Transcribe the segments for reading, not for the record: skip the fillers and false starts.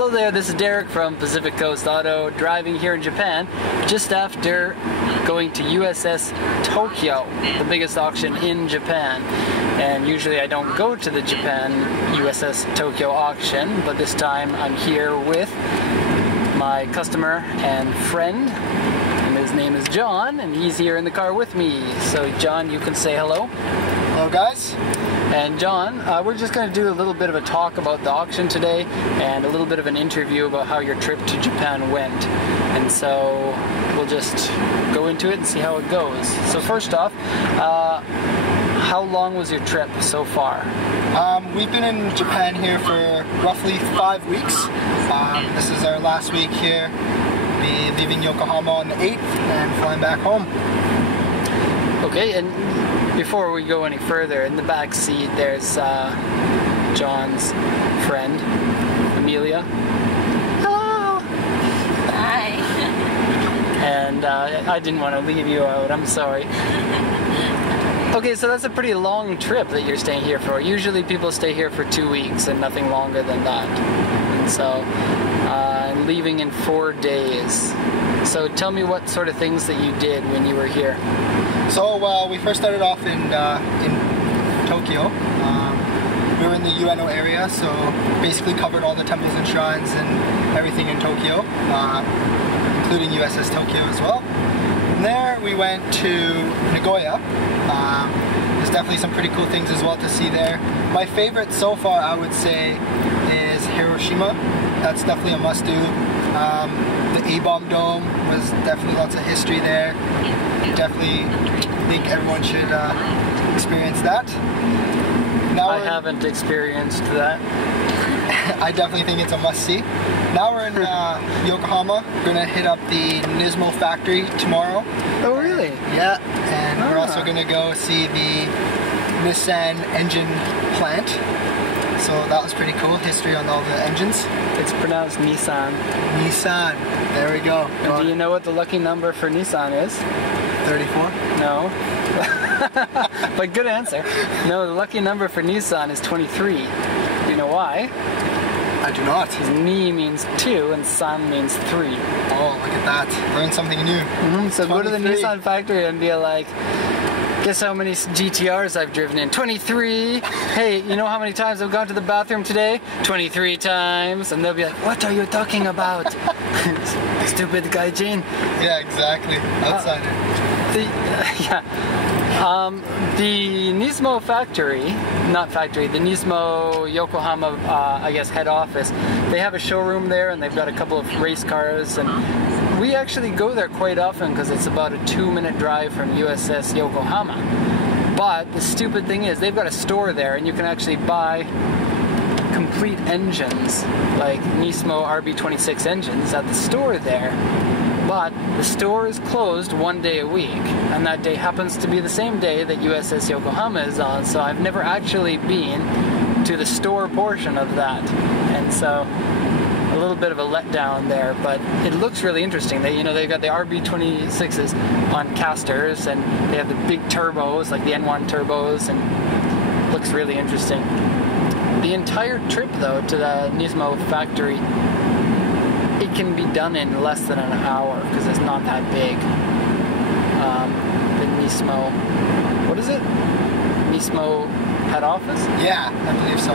Hello there, this is Derek from Pacific Coast Auto, driving here in Japan just after going to USS Tokyo, the biggest auction in Japan. And usually I don't go to the Japan USS Tokyo auction, but this time I'm here with my customer and friend, and his name is John, and he's here in the car with me. So John, you can say hello. Hello guys. And John, we're just going to do a little bit of a talk about the auction today and a little bit of an interview about how your trip to Japan went. And so we'll just go into it and see how it goes. So first off, how long was your trip so far? We've been in Japan here for roughly 5 weeks. This is our last week here. We'll be leaving Yokohama on the 8th and flying back home. Okay, and before we go any further, in the back seat there's John's friend, Amelia. Hello! Hi! And I didn't want to leave you out, I'm sorry. Okay, so that's a pretty long trip that you're staying here for. Usually people stay here for 2 weeks and nothing longer than that. And so, leaving in 4 days. So tell me what sort of things that you did when you were here. So we first started off in Tokyo. We were in the Ueno area, so basically covered all the temples and shrines and everything in Tokyo, including USS Tokyo as well. From there we went to Nagoya. There's definitely some pretty cool things as well to see there. My favorite so far, I would say, is Hiroshima. That's definitely a must-do. The A-bomb dome was definitely lots of history there. Definitely think everyone should experience that. Now I haven't experienced that. I definitely think it's a must-see. Now we're in Yokohama. We're gonna hit up the Nismo factory tomorrow. Oh, really? Yeah, and we're also gonna go see the Nissan engine plant. So that was pretty cool, history on all the engines. It's pronounced Nissan. Nissan, there we go. And do you know what the lucky number for Nissan is? 34? No. But good answer. No, the lucky number for Nissan is 23. Do you know why? I do not. Because Ni means 2 and San means 3. Oh, look at that. Learn something new. So 23. Go to the Nissan factory and be like, guess how many GTRs I've driven in? 23! Hey, you know how many times I've gone to the bathroom today? 23 times! And they'll be like, what are you talking about? Stupid gaijin. Yeah, exactly. Outsider. The Nismo factory, the Nismo Yokohama, I guess, head office, they have a showroom there and they've got a couple of race cars, and we actually go there quite often because it's about a 2-minute drive from USS Yokohama. But the stupid thing is they've got a store there and you can actually buy complete engines, like Nismo RB26 engines at the store there. But the store is closed 1 day a week, and that day happens to be the same day that USS Yokohama is on, so I've never actually been to the store portion of that. And so a little bit of a letdown there, but it looks really interesting. They've got the RB26s on casters, and they have the big turbos, like the N1 turbos, and it looks really interesting. The entire trip, though, to the Nismo factory, it can be done in less than an hour because it's not that big. The Nismo, what is it? Nismo head office? Yeah, I believe so.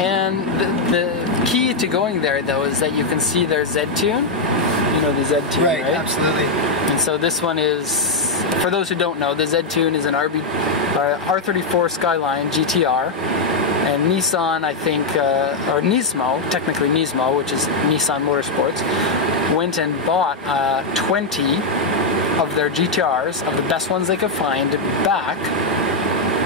And the key to going there, though, is that you can see their Z-Tune. You know the Z-Tune, right? Right, absolutely. And so this one is, for those who don't know, the Z-Tune is an R34 Skyline GTR. And Nissan, I think, or Nismo, technically Nismo, which is Nissan Motorsports, went and bought 20 of their GTRs, of the best ones they could find, back,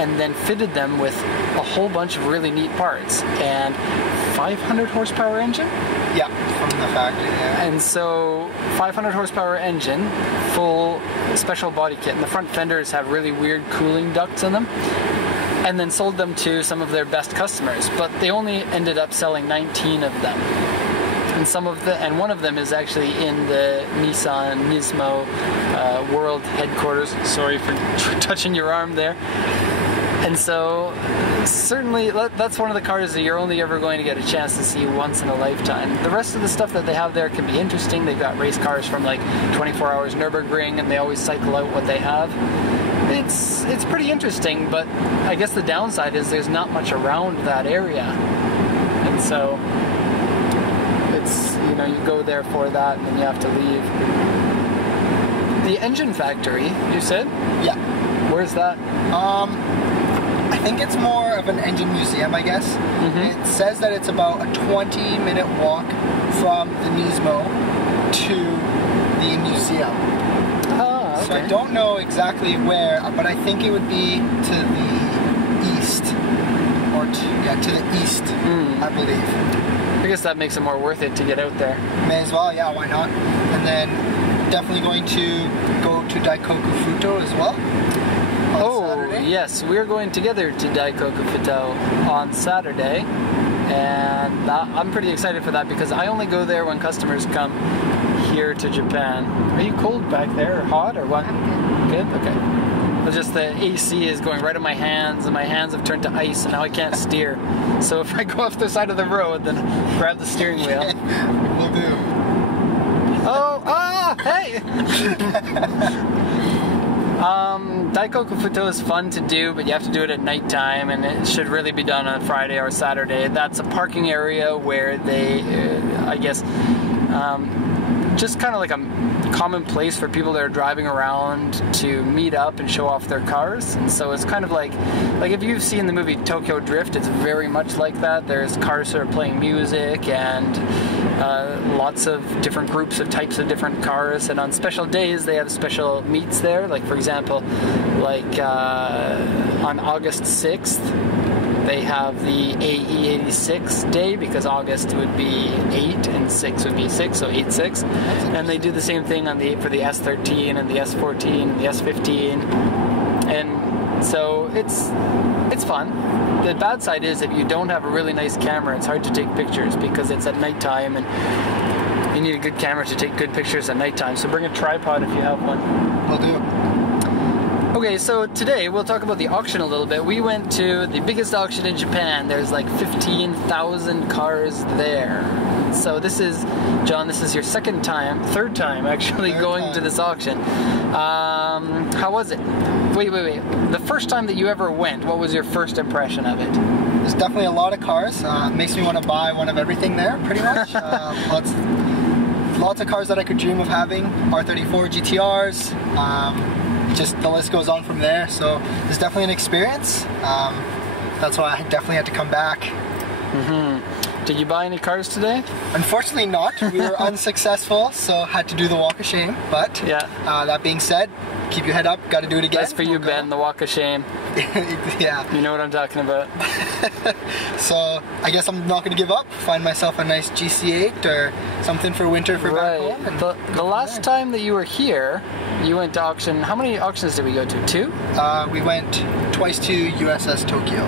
and then fitted them with a whole bunch of really neat parts. And 500 horsepower engine? Yeah, from the factory, yeah. And so 500 horsepower engine, full special body kit, and the front fenders have really weird cooling ducts in them. And then sold them to some of their best customers, but they only ended up selling 19 of them. And one of them is actually in the Nismo world headquarters. Sorry for touching your arm there. And so certainly, that's one of the cars that you're only ever going to get a chance to see once in a lifetime. The rest of the stuff that they have there can be interesting. They've got race cars from like 24 Hours Nürburgring, and they always cycle out what they have. It's pretty interesting, but I guess the downside is there's not much around that area. And so it's, you go there for that and then you have to leave. The engine factory, you said? Yeah. Where's that? I think it's more of an engine museum, I guess. Mm-hmm. It says that it's about a 20-minute walk from the Nismo to the museum. Oh, okay. So I don't know exactly where, but I think it would be to the east. Or to the east, I believe. I guess that makes it more worth it to get out there. May as well, yeah, why not? And then definitely going to go to Daikoku Futo as well. Saturday. Yes, we're going together to Daikoku Futo on Saturday, and I'm pretty excited for that because I only go there when customers come here to Japan. Are you cold back there, or hot, or what? I'm Good? Okay. It's just the AC is going right on my hands, and my hands have turned to ice, and now I can't steer. So if I go off the side of the road, then grab the steering wheel. Will do. Hey! Daikoku Futo is fun to do, but you have to do it at nighttime, and it should really be done on Friday or Saturday. That's a parking area where they, I guess, just kind of like a common place for people that are driving around to meet up and show off their cars. And so it's kind of like if you've seen the movie Tokyo Drift, it's very much like that. There's cars that are playing music and lots of different groups of types of different cars, and on special days they have special meets there. Like, for example, on August 6th they have the AE86 day, because August would be 8 and 6 would be 6, so 8-6. And they do the same thing for the S13 and the S14 and the S15. And so it's fun. The bad side is if you don't have a really nice camera, it's hard to take pictures because it's at nighttime, and you need a good camera to take good pictures at nighttime. So bring a tripod if you have one. Will do. Okay, so today we'll talk about the auction a little bit. We went to the biggest auction in Japan. There's like 15,000 cars there. So this is, John, this is your third time actually going to this auction. How was it? Wait. The first time that you ever went, what was your first impression of it? There's definitely a lot of cars. Makes me want to buy one of everything there, pretty much. Lots of cars that I could dream of having. R34 GTRs. Just the list goes on from there. So it's definitely an experience. That's why I definitely had to come back. Mm-hmm. Did you buy any cars today? Unfortunately not. We were unsuccessful, so had to do the walk of shame. But yeah. That being said, keep your head up, got to do it again. That's for you, Ben, the walk of shame. Yeah. You know what I'm talking about. So I guess I'm not going to give up. Find myself a nice GC8 or something for winter for back home. And the last time that you were here, you went to auction. How many auctions did we go to? 2? We went twice to USS Tokyo.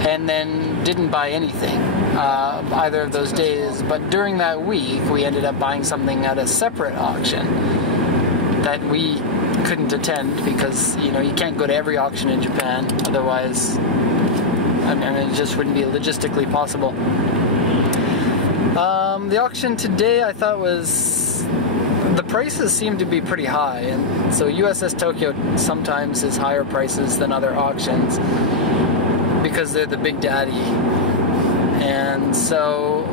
And then didn't buy anything either of those days. But during that week, we ended up buying something at a separate auction that we couldn't attend because, you can't go to every auction in Japan. Otherwise, it just wouldn't be logistically possible. The auction today, I thought the prices seemed to be pretty high. And so USS Tokyo sometimes is higher prices than other auctions, because they're the big daddy. And so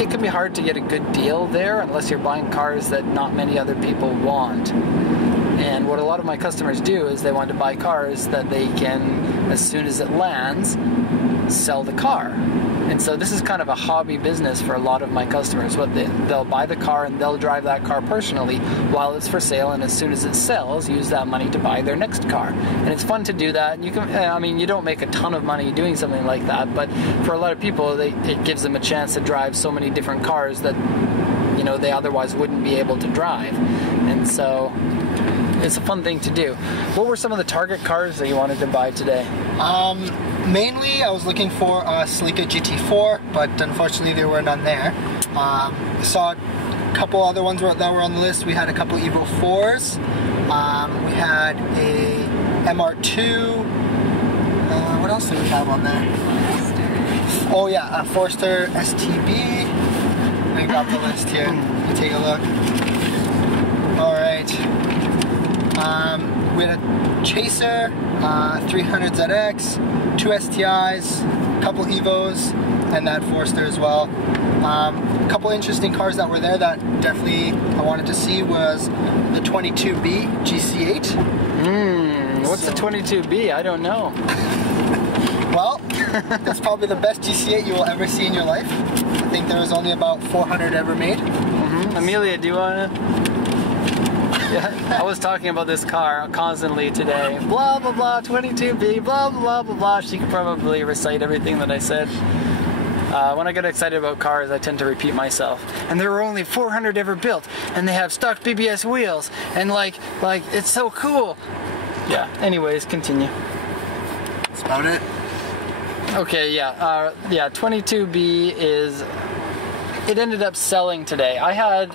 it can be hard to get a good deal there unless you're buying cars that not many other people want. And what a lot of my customers do is they want to buy cars that they can, as soon as it lands, sell the car. And so this is kind of a hobby business for a lot of my customers. They'll buy the car and they'll drive that car personally while it's for sale, and as soon as it sells, use that money to buy their next car. And it's fun to do that. You can, you don't make a ton of money doing something like that, but for a lot of people, it gives them a chance to drive so many different cars that, they otherwise wouldn't be able to drive. And so it's a fun thing to do. What were some of the target cars that you wanted to buy today? Mainly, I was looking for a Celica GT4, but unfortunately there were none there. Saw a couple other ones that were on the list. We had a couple Evo 4s. We had a MR2. What else do we have on there? Oh yeah, a Forester STB. I got the list here. You take a look. Alright. We had a Chaser, 300ZX, 2 STIs, a couple Evos, and that Forester as well. A couple interesting cars that were there that definitely I wanted to see was the 22B GC8. What's the 22B? I don't know. Well, that's probably the best GC8 you will ever see in your life. I think there was only about 400 ever made. Amelia, do you want to? Yeah, I was talking about this car constantly today. Blah, blah, blah, 22B, blah, blah, blah, blah. She could probably recite everything that I said. When I get excited about cars, I tend to repeat myself. And there were only 400 ever built, and they have stock BBS wheels, and like, it's so cool. Yeah, anyways, continue. That's about it. Okay, yeah, 22B is, it ended up selling today. I had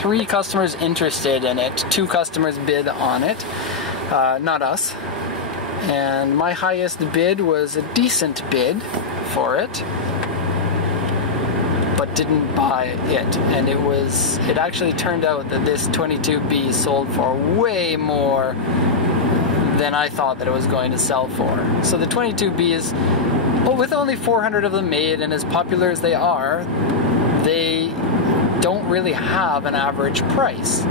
3 customers interested in it, 2 customers bid on it, not us. And my highest bid was a decent bid for it, but didn't buy it. And it actually turned out that this 22B sold for way more than I thought that it was going to sell for. So the 22B is, well, with only 400 of them made and as popular as they are, they don't really have an average price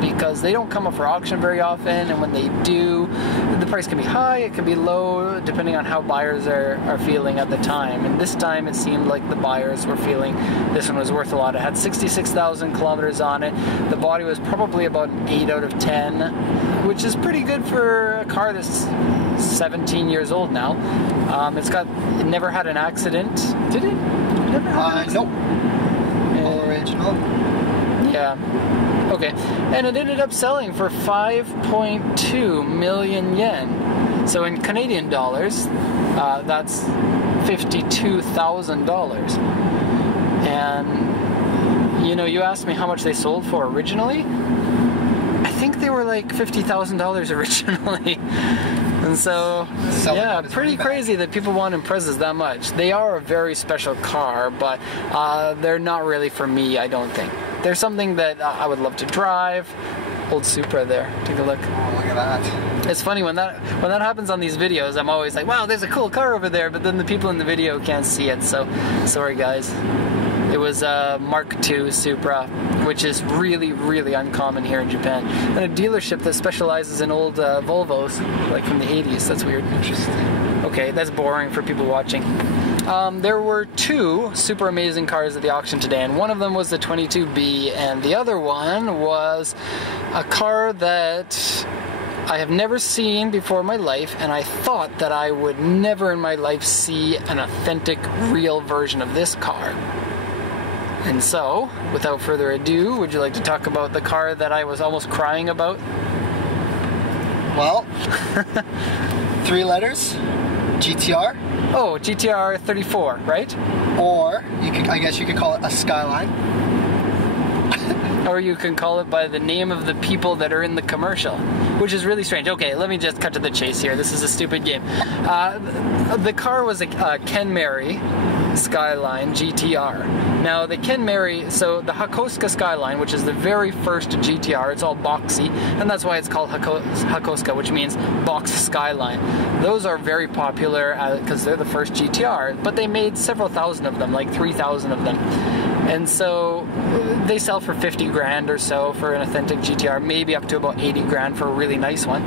because they don't come up for auction very often, and when they do, the price can be high, it can be low, depending on how buyers are feeling at the time. And this time it seemed like the buyers were feeling this one was worth a lot. It had 66,000 kilometers on it. The body was probably about an 8 out of 10, which is pretty good for a car that's 17 years old now. It never had an accident. Did it? Never had an accident? Nope. All original. Yeah. Okay, and it ended up selling for 5.2 million yen. So in Canadian dollars, that's $52,000. And, you know, you asked me how much they sold for originally. I think they were like $50,000 originally. And so, yeah, pretty crazy that people want Imprezas that much. They are a very special car, but they're not really for me, I don't think. They're something that I would love to drive. Old Supra there. Take a look. Oh, look at that. It's funny when that happens on these videos, I'm always like, wow, there's a cool car over there, but then the people in the video can't see it, so sorry guys. It was a Mark II Supra, which is really, really uncommon here in Japan. And a dealership that specializes in old Volvos, like from the 80s. That's weird. Interesting. Okay, that's boring for people watching. There were 2 super amazing cars at the auction today, and one of them was the 22B, and the other one was a car that I have never seen before in my life, and I thought that I would never in my life see an authentic, real version of this car. And so, without further ado, would you like to talk about the car that I was almost crying about? Well, 3 letters, GTR. Oh, GTR 34, right? Or, I guess you could call it a Skyline. Or you can call it by the name of the people that are in the commercial, which is really strange. Okay, let me just cut to the chase here. This is a stupid game. The car was a Ken Mary Skyline GTR. Now the Ken Mary, so the Hakosuka Skyline, which is the very first GTR, it's all boxy, and that's why it's called Hakosuka, which means box skyline. Those are very popular because they're the first GTR, but they made several thousand of them, like 3,000 of them. And so they sell for 50 grand or so for an authentic GTR, maybe up to about 80 grand for a really nice one.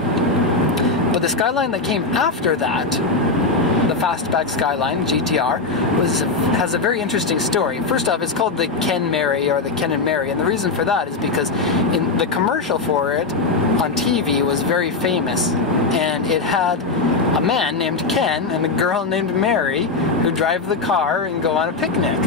But the Skyline that came after that, the fastback Skyline GTR, has a very interesting story. First off, it's called the Ken Mary, or the Ken and Mary, and the reason for that is because in the commercial for it on TV was very famous, and it had a man named Ken and a girl named Mary who drive the car and go on a picnic.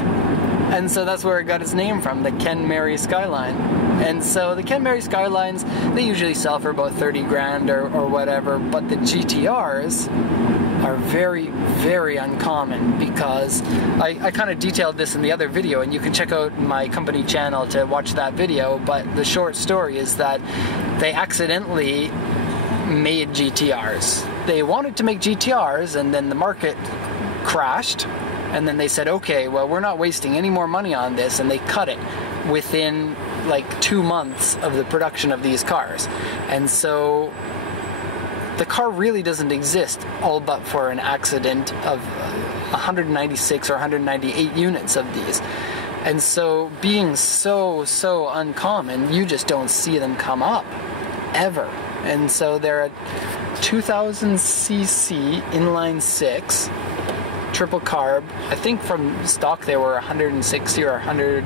And so that's where it got its name from, the Ken Mary Skyline. And so the Ken Mary Skylines, they usually sell for about 30 grand or whatever, but the GTRs are very, very uncommon because I kind of detailed this in the other video, and you can check out my company channel to watch that video, but the short story is that they accidentally made GTRs. they wanted to make GTRs, and then the market crashed, and then they said, okay, well, we're not wasting any more money on this, and they cut it within like 2 months of the production of these cars. And so the car really doesn't exist, all but for an accident of 196 or 198 units of these. And so being so uncommon, you just don't see them come up ever. And so they're a 2000cc inline 6 triple carb. I think from stock they were 160 or 100